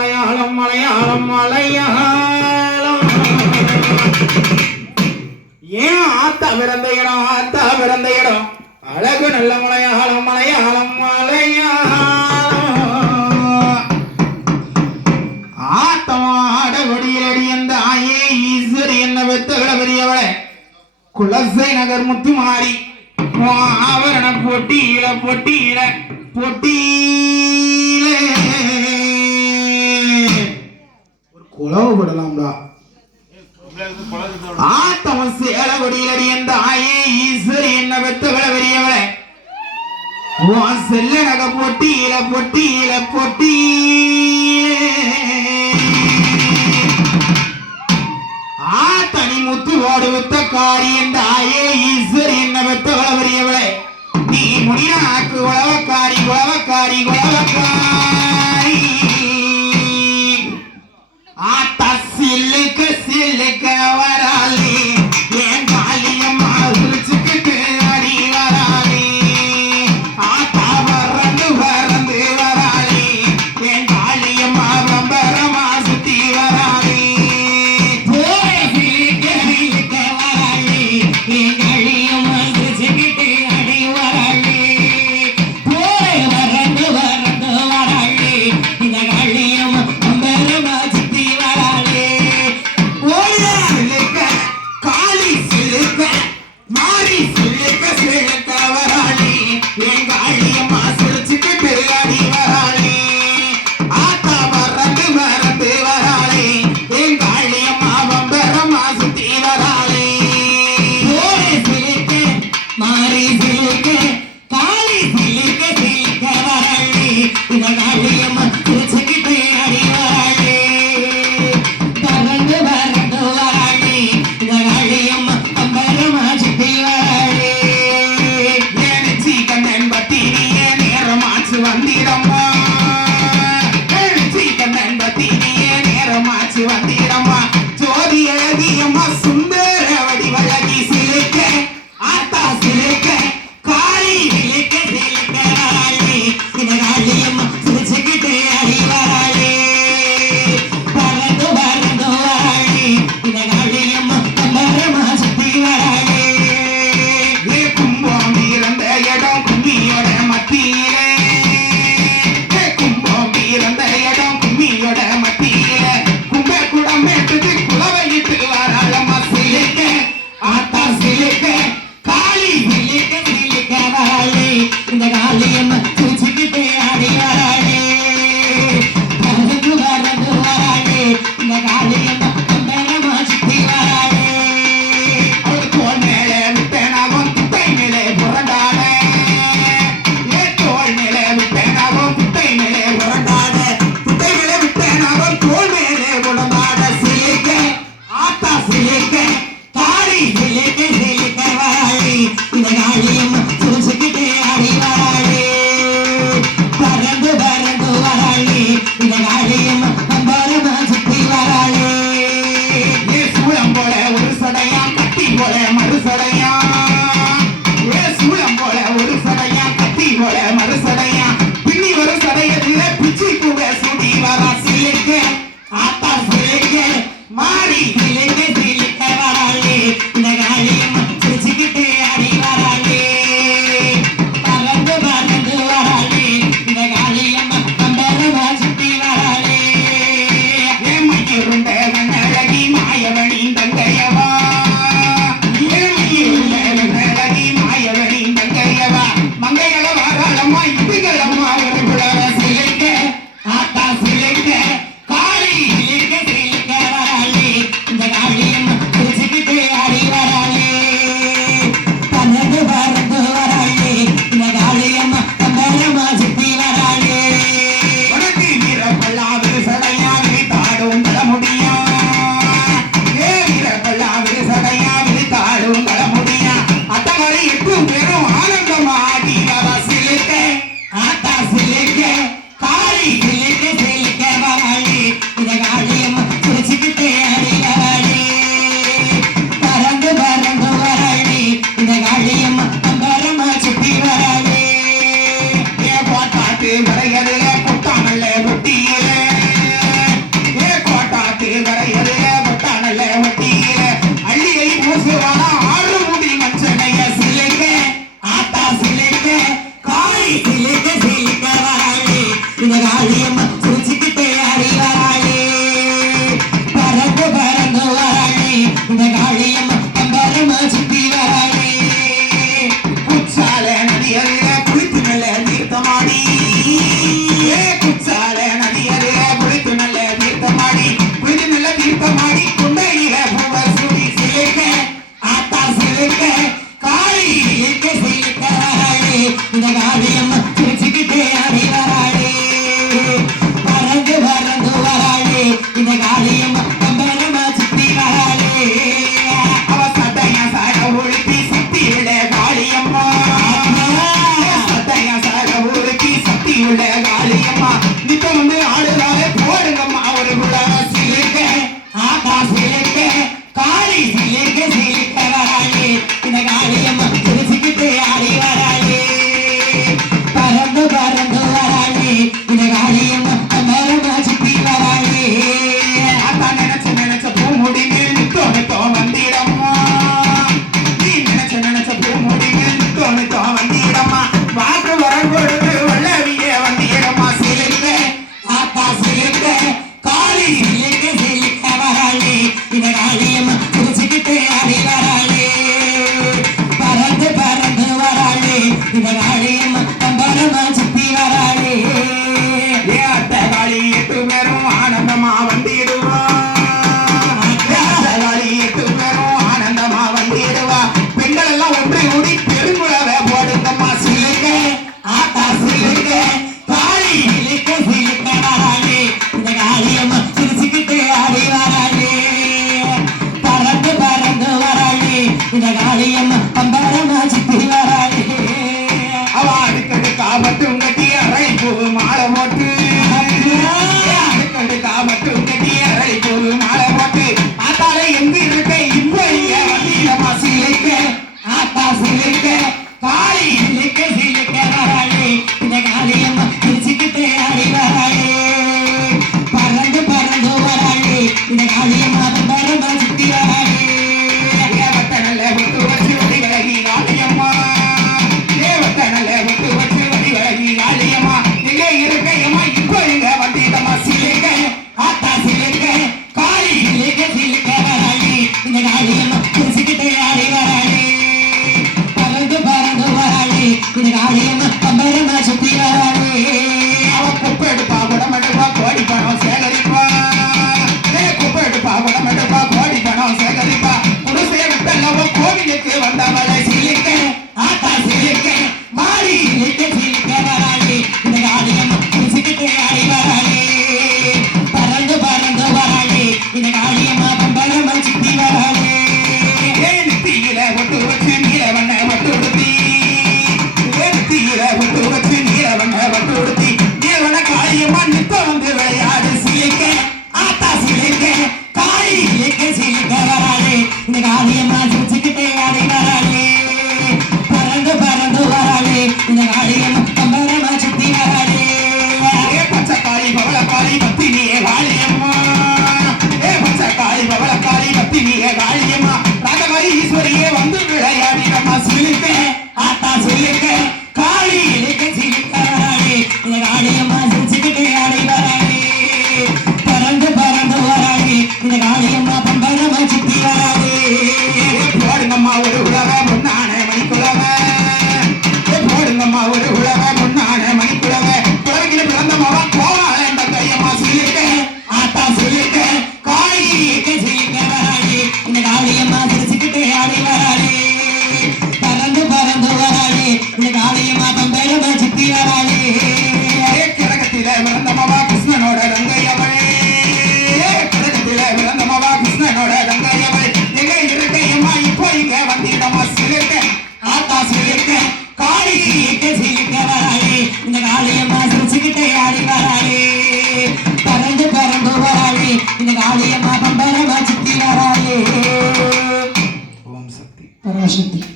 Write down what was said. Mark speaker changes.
Speaker 1: மலையாளம் மலையாளம் மலையாளம். ஏன் ஆத்தா பிறந்த இடம் ஆத்தா பிறந்த இடம்? அழகு நல்ல மலையாளம் மலையாளம் மலையாளம். ஆத்தமாட வடியடி அந்த ஆயே ஈஸ்வரி என்ன பெத்தகட பெரியவளே? குலசை நகர் முத்துமாரி ஆவரண பொட்டியில பொட்டியில பொட்டி. குலவுபடலாம்டா ஆத்தவன் சேலவடியடி என்ற ஆயே ஈஸ்வரி என்ன பெத்த விட பெரியவளே உன் செல்ல நக பொட்டியில பொட்டியில பொட்டி. ஆத்தனி முத்து ஓடு வித்த காரி என்ற ஆயே ஈஸ்வரி என்ன பெத்த விட நீ முடியாக்கு Boogie. Hare இந்த காளியம்மா
Speaker 2: வராளே